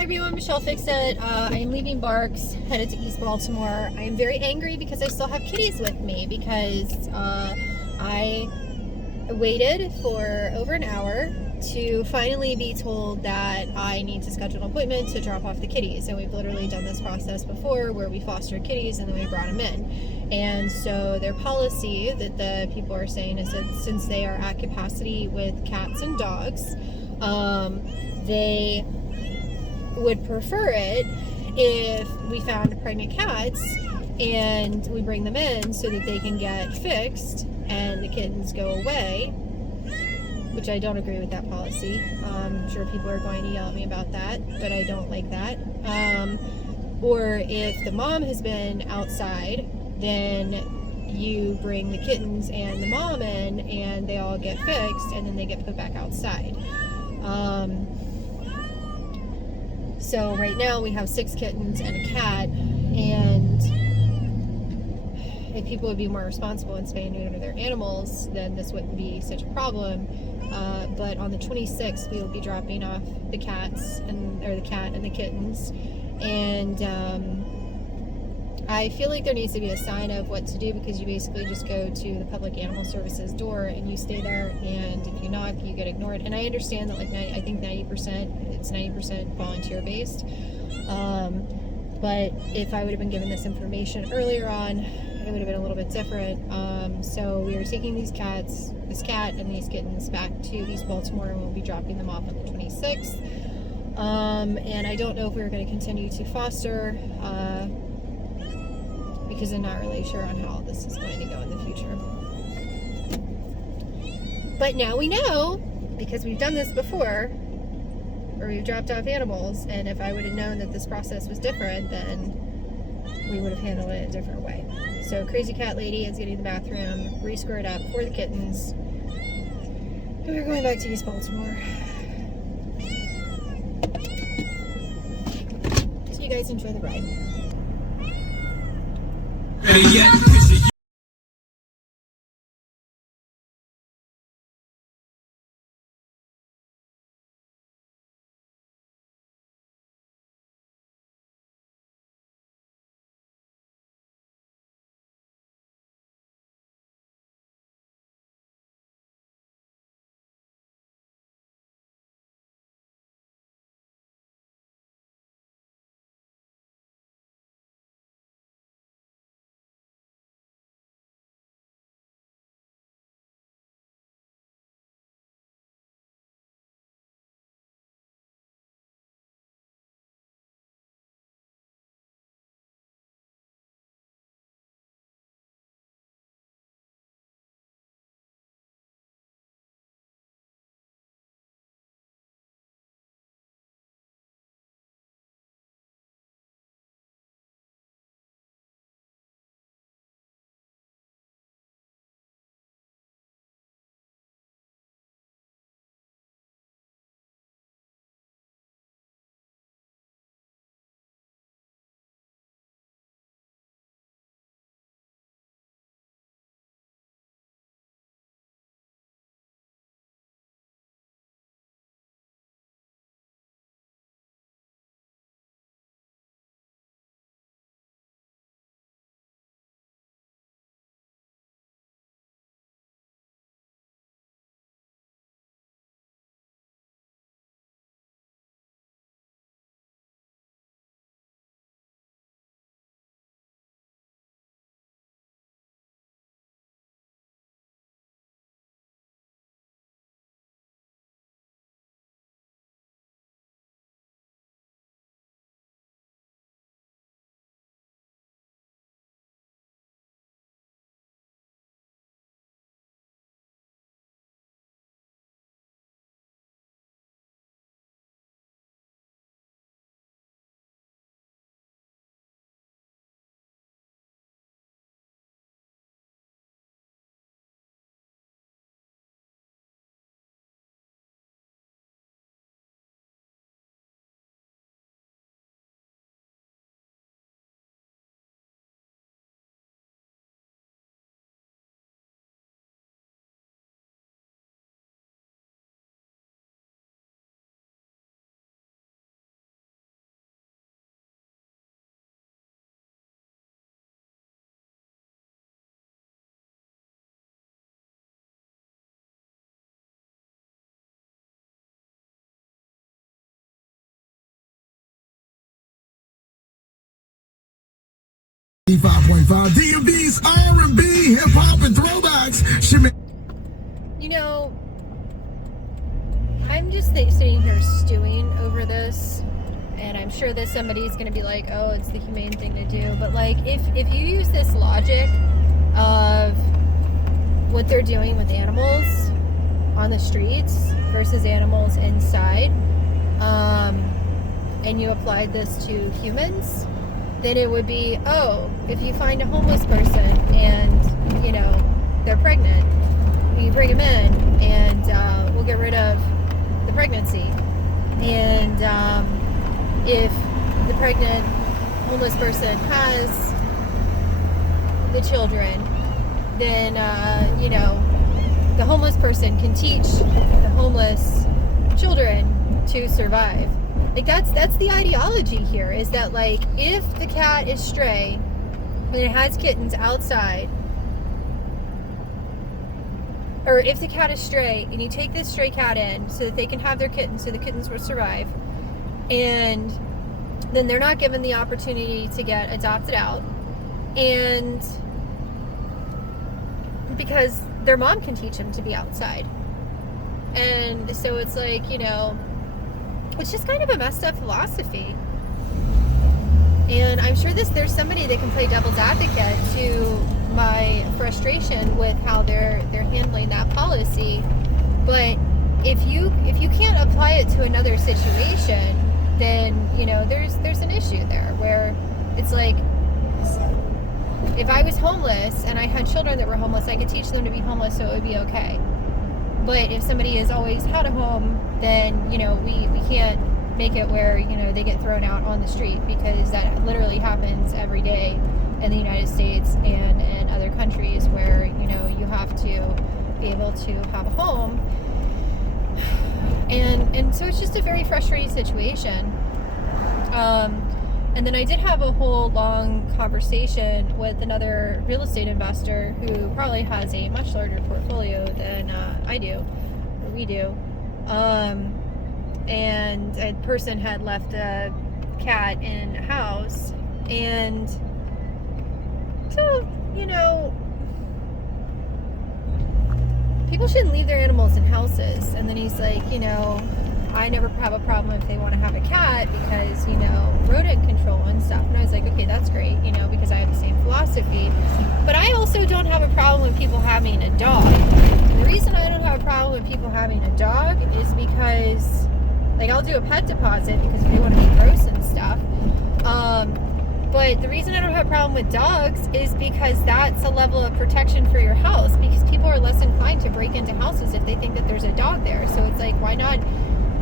Hi everyone, Michelle Fixit. I am leaving BARCS, headed to East Baltimore. I am very angry because I still have kitties with me because I waited for over an hour to finally be told that I need to schedule an appointment to drop off the kitties. And we've literally done this process before where we fostered kitties and then we brought them in. And so their policy that the people are saying is that since they are at capacity with cats and dogs, they would prefer it if we found pregnant cats and we bring them in so that they can get fixed and the kittens go away, which I don't agree with that policy. I'm sure people are going to yell at me about that, but I don't like that. Or if the mom has been outside, then you bring the kittens and the mom in and they all get fixed and then they get put back outside. So right now we have 6 kittens and a cat, and if people would be more responsible in spaying and neuter their animals, then this wouldn't be such a problem. But on the 26th, we will be dropping off the cats or the cat and the kittens, and I feel like there needs to be a sign of what to do, because you basically just go to the Public Animal Services door and you stay there, and if you knock, you get ignored. And I understand that, like, I think 90%, it's 90% volunteer based. But if I would have been given this information earlier on, it would have been a little bit different. So we are taking these cats, this cat and these kittens, back to East Baltimore, and we'll be dropping them off on the 26th. And I don't know if we're going to continue to foster, because I'm not really sure on how all this is going to go in the future. But now we know, because we've done this before, where we've dropped off animals, and if I would have known that this process was different, then we would have handled it a different way. So Crazy Cat Lady is getting the bathroom re-squared up for the kittens, and we're going back to East Baltimore. So you guys enjoy the ride. 5.5 DMV's R&B, hip hop, and throwbacks. You know, I'm just sitting here stewing over this, and I'm sure that somebody's going to be like, "Oh, it's the humane thing to do." But like, if you use this logic of what they're doing with animals on the streets versus animals inside, and you applied this to humans, then it would be, oh, if you find a homeless person and, you know, they're pregnant, you bring them in and we'll get rid of the pregnancy. And if the pregnant homeless person has the children, then, you know, the homeless person can teach the homeless children to survive. Like that's the ideology here, is that like if the cat is stray and it has kittens outside, or if the cat is stray and you take this stray cat in so that they can have their kittens so the kittens will survive, and then they're not given the opportunity to get adopted out, and because their mom can teach them to be outside. And so it's like, you know, it's just kind of a messed up philosophy. And I'm sure there's somebody that can play devil's advocate to my frustration with how they're handling that policy. But if you can't apply it to another situation, then, you know, there's an issue there where it's like, if I was homeless and I had children that were homeless, I could teach them to be homeless, so it would be okay. But if somebody has always had a home, then, you know, we can't make it where, you know, they get thrown out on the street, because that literally happens every day in the United States and in other countries where, you know, you have to be able to have a home. And so it's just a very frustrating situation. And then I did have a whole long conversation with another real estate investor who probably has a much larger portfolio than I do, or we do. And a person had left a cat in a house. And so, you know, people shouldn't leave their animals in houses. And then he's like, you know, I never have a problem if they want to have a cat because, you know, rodent control and stuff. And I was like, okay, that's great, you know, because I have the same philosophy. But I also don't have a problem with people having a dog. And the reason I don't have a problem with people having a dog is because, like, I'll do a pet deposit because they want to be gross and stuff. But the reason I don't have a problem with dogs is because that's a level of protection for your house, because people are less inclined to break into houses if they think that there's a dog there. So it's like, why not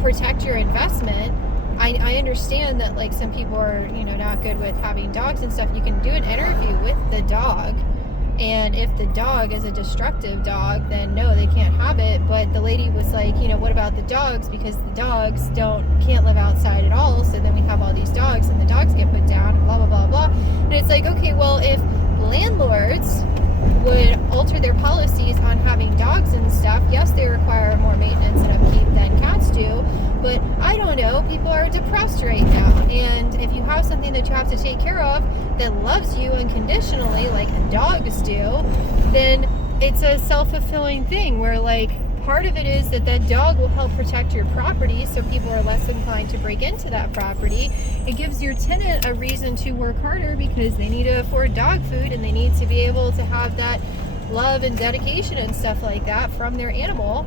protect your investment? I understand that, like, some people are, you know, not good with having dogs and stuff. You can do an interview with the dog, and if the dog is a destructive dog, then no, they can't have it. But the lady was like, you know, what about the dogs? Because the dogs can't live outside at all. So then we have all these dogs, and the dogs get put down, and blah blah blah blah. And it's like, okay, well, if landlords would alter their policies on having dogs and stuff, yes, they require more maintenance and upkeep than cats do. But I don't know, people are depressed right now, and if you have something that you have to take care of that loves you unconditionally, like dogs do, then it's a self-fulfilling thing where, like, part of it is that dog will help protect your property, so people are less inclined to break into that property. It gives your tenant a reason to work harder because they need to afford dog food, and they need to be able to have that love and dedication and stuff like that from their animal.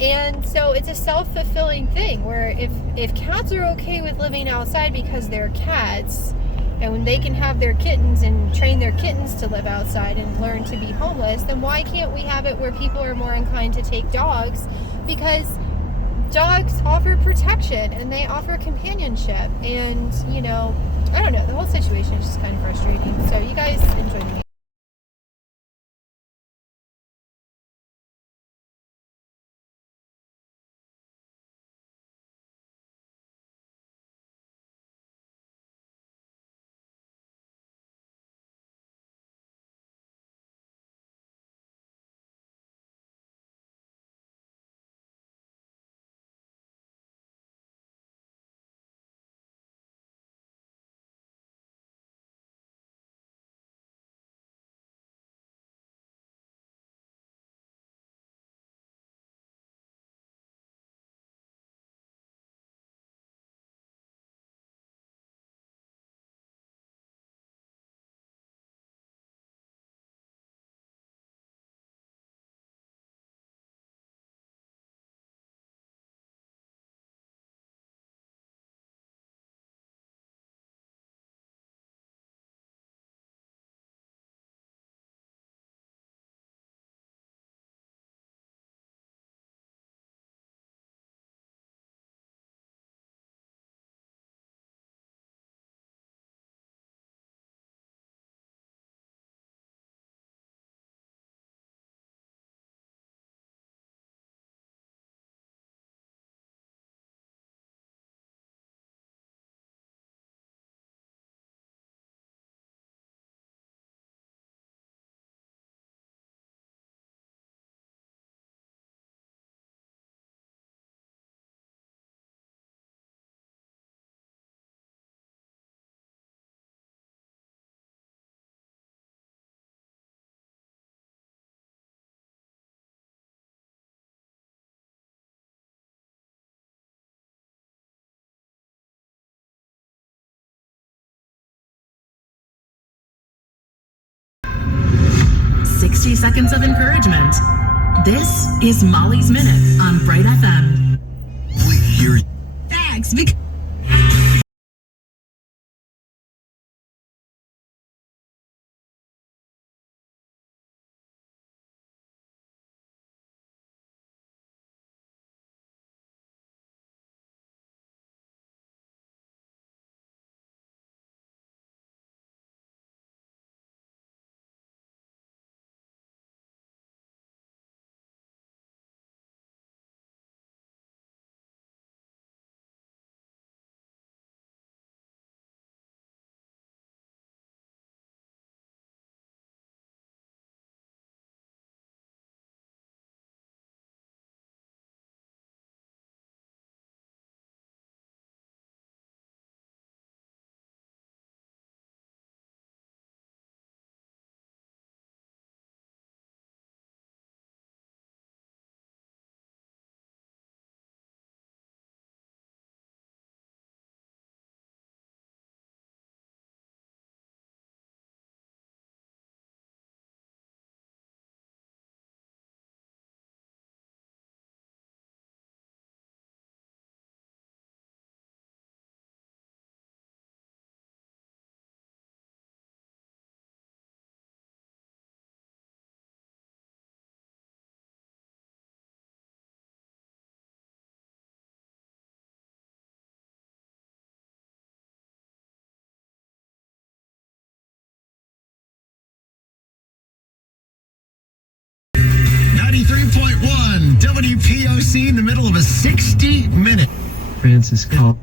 And so it's a self-fulfilling thing where if cats are okay with living outside because they're cats, and when they can have their kittens and train their kittens to live outside and learn to be homeless, then why can't we have it where people are more inclined to take dogs? Because dogs offer protection and they offer companionship. And, you know, I don't know, the whole situation is just kind of frustrating. So you guys enjoy the meeting. 60 seconds of encouragement. This is Molly's Minute on Bright FM. We hear you. Thanks. WPOC in the middle of a 60-minute. Francis called.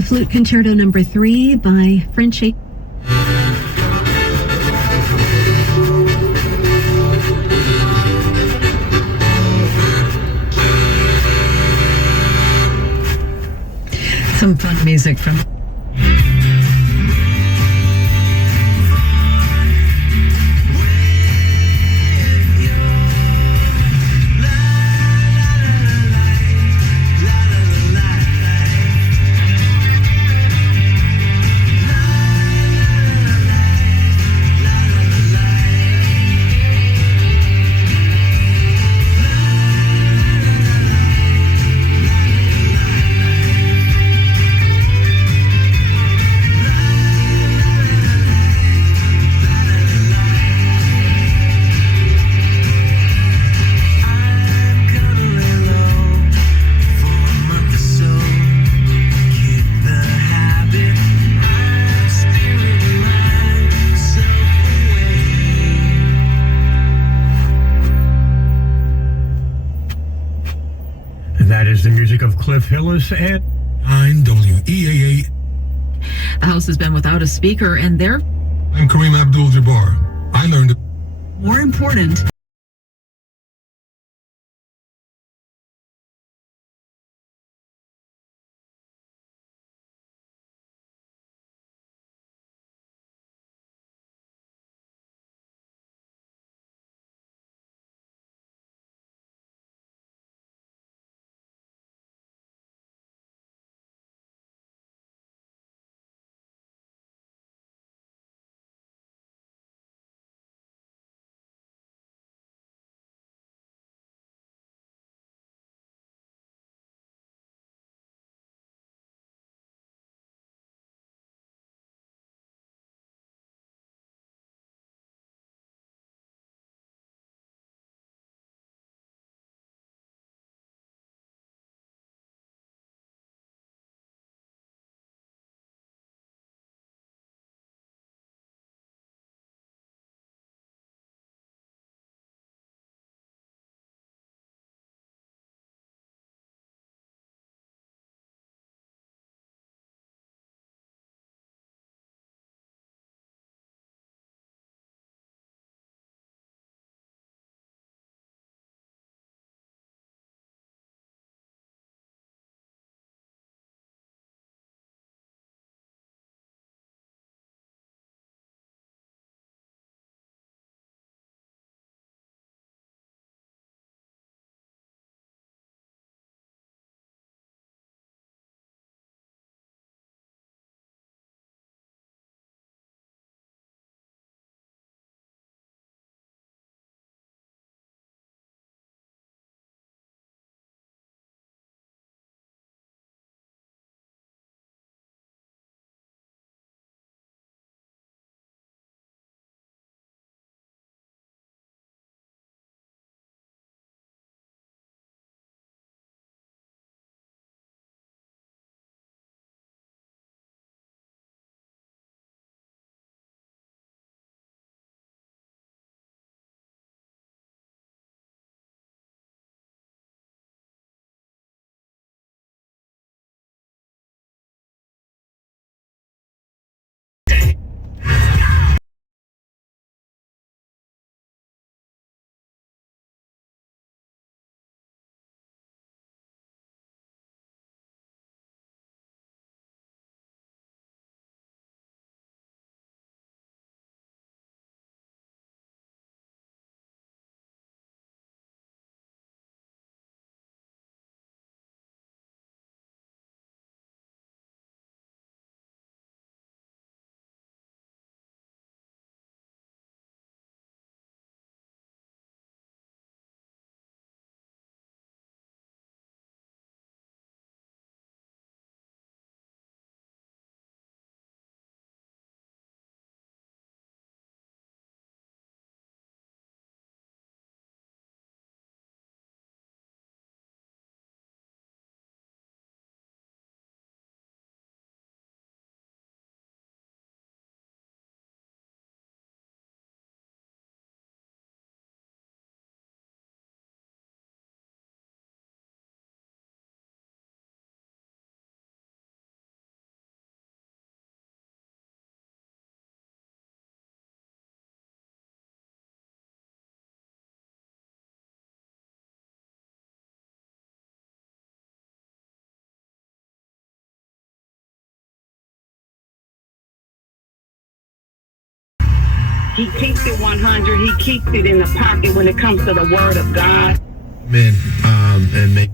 The Flute Concerto Number 3 by French. Some fun music from That is the music of Cliff Hillis and 9 WEAA. the House has been without a speaker, and they're I'm Kareem Abdul-Jabbar. I learned more important. He keeps it 100. He keeps it in the pocket when it comes to the word of God. Men, and make.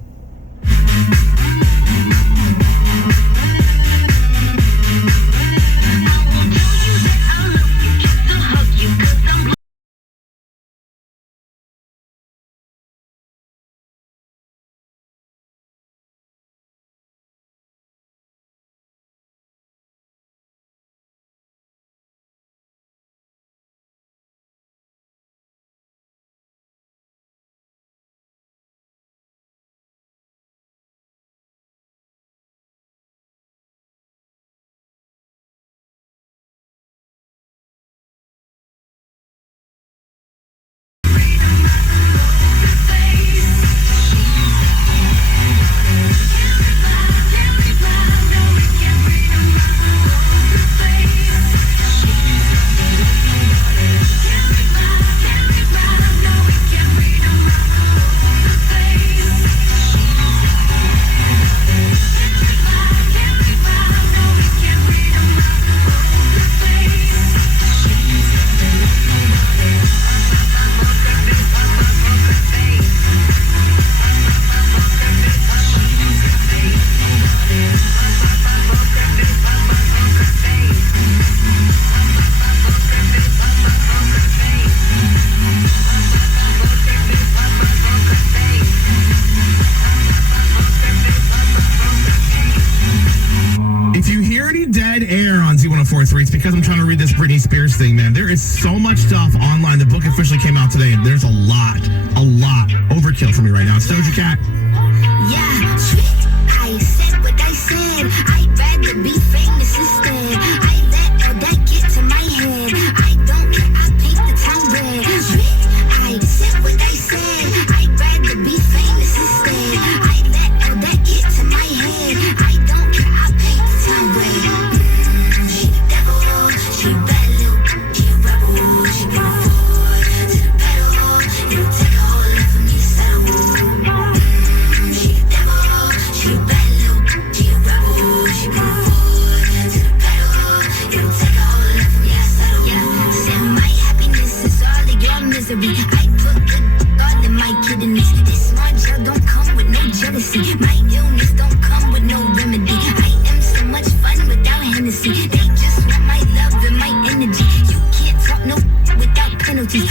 If you hear any dead air on Z1043, it's because I'm trying to read this Britney Spears thing, man. There is so much stuff online. The book officially came out today, and there's a lot. Overkill for me right now. It's Doja Cat. Yeah, I said what I said. I'd rather be famous instead. I let all that get to my head. I don't care, I paint the town red. I said what I said. I'd rather be famous instead. I let all that get to my head. I don't care, I paint the town red. She the devil, she a bad little, she a rebel, she can afford to the pedal. It'll take a whole lot for me to settle. She the devil, she a bad little, she a rebel, she can afford to the pedal. It'll take a whole lot for me to settle. Yeah, said my happiness is all of your misery. I put good all in my kidneys. This small gel don't come with no jealousy. My illness don't come with no remedy. I am so much fun without Hennessy. They just want my love and my energy. You can't talk no without penalties.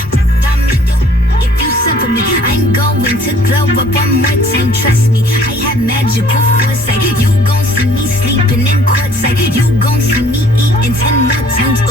If you send for me, I'm going to glow up one more time. Trust me, I have magical foresight. You gon' see me sleeping in courtside. You gon' see me eating 10 more times